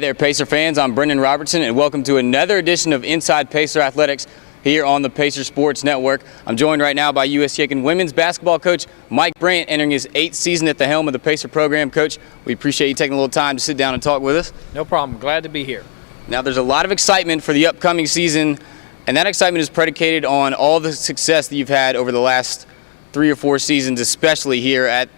there, Pacer fans. I'm Brendan Robertson, and welcome to another edition of Inside Pacer Athletics here on the Pacer Sports Network. I'm joined right now by USC Aiken women's basketball coach Mike Brandt, entering his 8th season at the helm of the Pacer program. Coach, we appreciate you taking a little time to sit down and talk with us. No problem. Glad to be here. Now, there's a lot of excitement for the upcoming season, and that excitement is predicated on all the success that you've had over the last 3 or 4 seasons, especially here at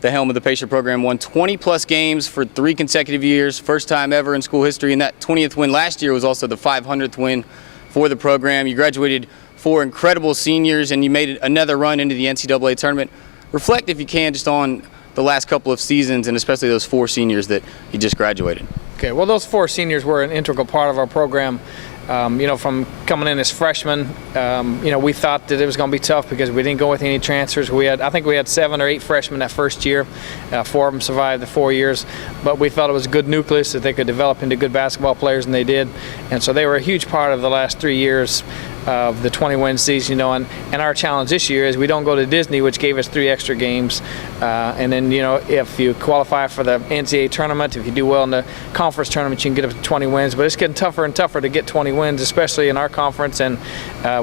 the helm of the Pacer program. Won 20-plus games for 3 consecutive years, first time ever in school history, and that 20th win last year was also the 500th win for the program. You graduated 4 incredible seniors, and you made another run into the NCAA tournament. Reflect, if you can, just on the last couple of seasons, and especially those 4 seniors that you just graduated. Okay, well, those 4 seniors were an integral part of our program. From coming in as freshmen, we thought that it was going to be tough because we didn't go with any transfers. I think we had 7 or 8 freshmen that first year. 4 of them survived the 4 years, but we felt it was a good nucleus that they could develop into good basketball players, and they did. And so they were a huge part of the last 3 years of the 20-win season, and our challenge this year is we don't go to Disney, which gave us 3 extra games, and then, if you qualify for the NCAA tournament, if you do well in the conference tournament, you can get up to 20 wins, but it's getting tougher and tougher to get 20 wins, especially in our conference, and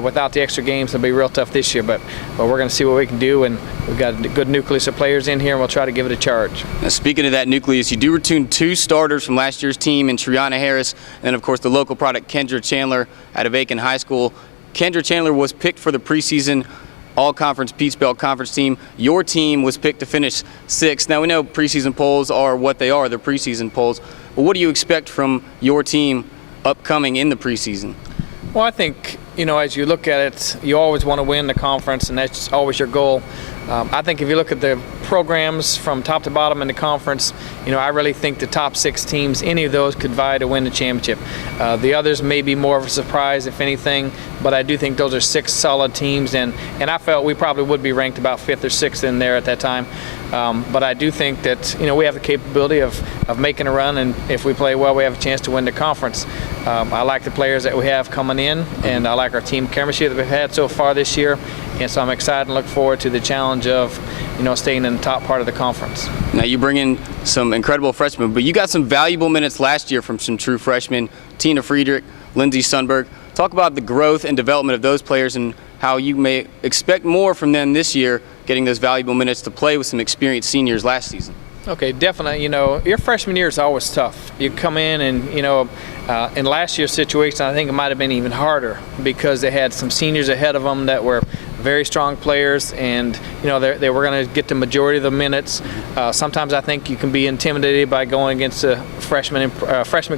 without the extra games, it'll be real tough this year, but we're going to see what we can do, and we've got a good nucleus of players in here, and we'll try to give it a charge. Now, speaking of that nucleus, you do return 2 starters from last year's team in Triana Harris, and then, of course, the local product, Kendra Chandler, out of Aiken High School. Kendra Chandler was picked for the preseason all-conference Peach Belt Conference team. Your team was picked to finish 6th. Now, we know preseason polls are what they are, they're preseason polls. But what do you expect from your team upcoming in the preseason? Well, I think, as you look at it, you always want to win the conference, and that's always your goal. I think if you look at the programs from top to bottom in the conference, I really think the top 6 teams, any of those could vie to win the championship. The others may be more of a surprise, if anything, but I do think those are 6 solid teams, and I felt we probably would be ranked about 5th or 6th in there at that time. But I do think that, we have the capability of making a run, and if we play well, we have a chance to win the conference. I like the players that we have coming in, and I like our team chemistry that we've had so far this year, and so I'm excited and look forward to the challenge of, staying in the top part of the conference. Now, you bring in some incredible freshmen, but you got some valuable minutes last year from some true freshmen, Tina Friedrich, Lindsay Sundberg. Talk about the growth and development of those players and how you may expect more from them this year, getting those valuable minutes to play with some experienced seniors last season. Okay, definitely. Your freshman year is always tough. You come in and, in last year's situation, I think it might have been even harder because they had some seniors ahead of them that were very strong players, and they were going to get the majority of the minutes. Sometimes I think you can be intimidated by going against freshmen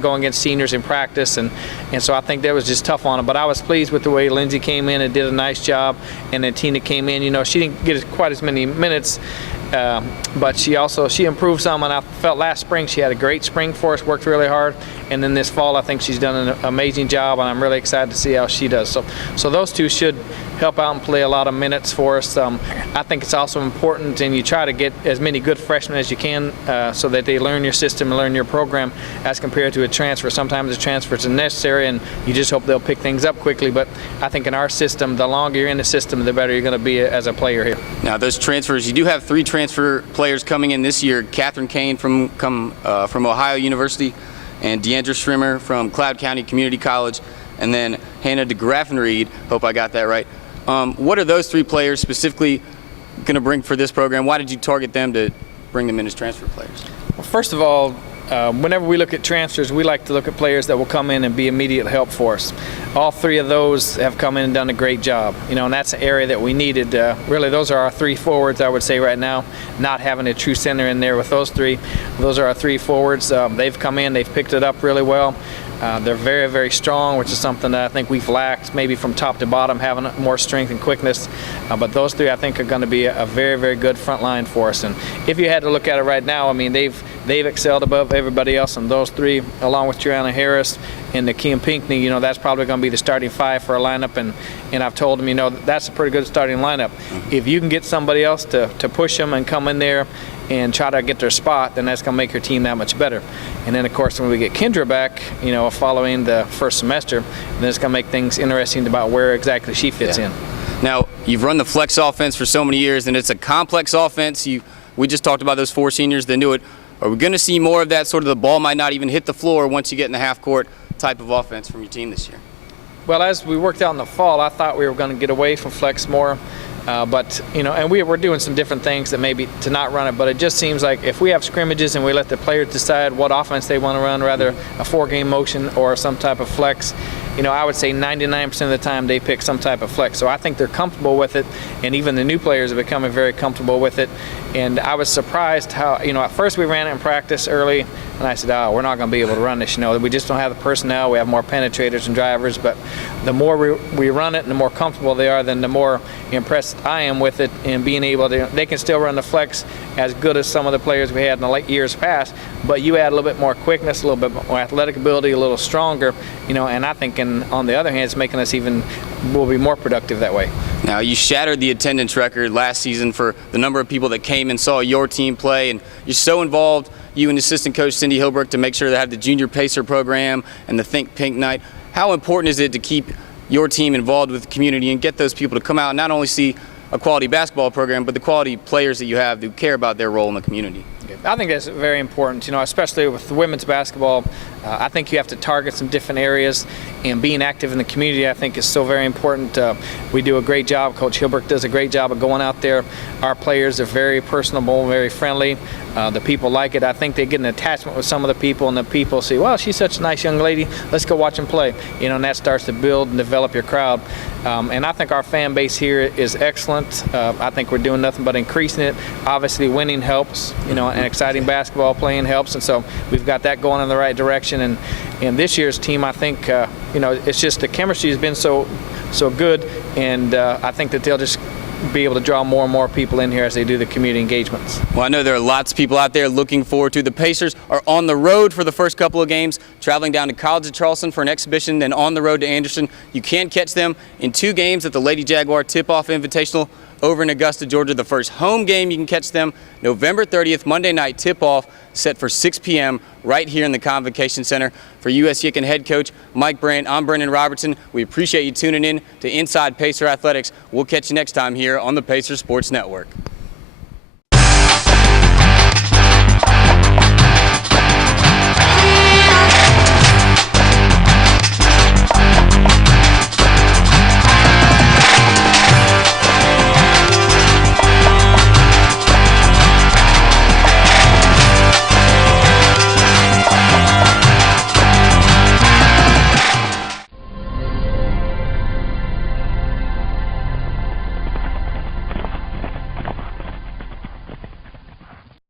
going against seniors in practice, and so I think that was just tough on them. But I was pleased with the way Lindsay came in and did a nice job, and then Tina came in. She didn't get quite as many minutes, but she improved some, and I felt last spring she had a great spring for us, worked really hard, and then this fall I think she's done an amazing job, and I'm really excited to see how she does. So those 2 should help out and play a lot of minutes for us. I think it's also important, and you try to get as many good freshmen as you can so that they learn your system and learn your program as compared to a transfer. Sometimes a transfer is necessary, and you just hope they'll pick things up quickly, but I think in our system, the longer you're in the system, the better you're going to be as a player here. Now, those transfers, you do have 3 transfer players coming in this year. Catherine Kane from Ohio University, and Deandra Schrimmer from Cloud County Community College, and then Hannah DeGraffenried, hope I got that right. What are those 3 players specifically going to bring for this program? Why did you target them to bring them in as transfer players? Well, first of all, whenever we look at transfers, we like to look at players that will come in and be immediate help for us. All 3 of those have come in and done a great job, and that's an area that we needed. Really, those are our 3 forwards, I would say, right now. Not having a true center in there with those 3. Those are our 3 forwards. They've come in, they've picked it up really well. They're very, very strong, which is something that I think we've lacked, maybe from top to bottom, having more strength and quickness. But those 3, I think, are going to be a very, very good front line for us. And if you had to look at it right now, they've excelled above everybody else, and those 3, along with Triana Harris and Nakeem Pinckney, that's probably going to be the starting 5 for a lineup. And I've told them, that's a pretty good starting lineup. If you can get somebody else to push them and come in there and try to get their spot, then that's going to make your team that much better. And then, of course, when we get Kendra back, following the first semester, then it's going to make things interesting about where exactly she fits in. Now, you've run the flex offense for so many years, and it's a complex offense. We just talked about those 4 seniors that knew it Are we going to see more of that sort of the ball might not even hit the floor once you get in the half court type of offense from your team this year? Well, as we worked out in the fall, I thought we were going to get away from flex more. But, and we're doing some different things that maybe to not run it. But it just seems like if we have scrimmages and we let the players decide what offense they want to run, rather a 4-game motion or some type of flex, I would say 99% of the time they pick some type of flex. So I think they're comfortable with it, and even the new players are becoming very comfortable with it. And I was surprised how, at first we ran it in practice early, and I said, we're not going to be able to run this. We just don't have the personnel. We have more penetrators and drivers. But the more we run it and the more comfortable they are, then the more impressed I am with it and being able to, they can still run the flex as good as some of the players we had in the late years past, but you add a little bit more quickness, a little bit more athletic ability, a little stronger, and I think on the other hand, it's making us we'll be more productive that way. Now, you shattered the attendance record last season for the number of people that came and saw your team play, and you're so involved, you and assistant coach Cindy Hilbrook, to make sure they have the Junior Pacer program and the Think Pink Night. How important is it to keep your team involved with the community and get those people to come out and not only see a quality basketball program, but the quality players that you have who care about their role in the community? I think that's very important, especially with women's basketball. I think you have to target some different areas, and being active in the community I think is so very important. We do a great job. Coach Hilbert does a great job of going out there. Our players are very personable, very friendly. The people like it. I think they get an attachment with some of the people, and the people see, well, she's such a nice young lady. Let's go watch them play. And that starts to build and develop your crowd. And I think our fan base here is excellent. I think we're doing nothing but increasing it. Obviously, winning helps, and exciting basketball playing helps. And so we've got that going in the right direction. And this year's team, I think, it's just the chemistry has been so good. And I think that they'll just be able to draw more and more people in here as they do the community engagements. Well, I know there are lots of people out there looking forward to. The Pacers are on the road for the first couple of games, traveling down to College of Charleston for an exhibition, then on the road to Anderson. You can catch them in 2 games at the Lady Jaguar Tip-Off Invitational over in Augusta, Georgia. The first home game, you can catch them November 30th, Monday night tip-off, set for 6 p.m. right here in the Convocation Center. For USC Aiken head coach Mike Brandt, I'm Brendan Robertson. We appreciate you tuning in to Inside Pacer Athletics. We'll catch you next time here on the Pacer Sports Network.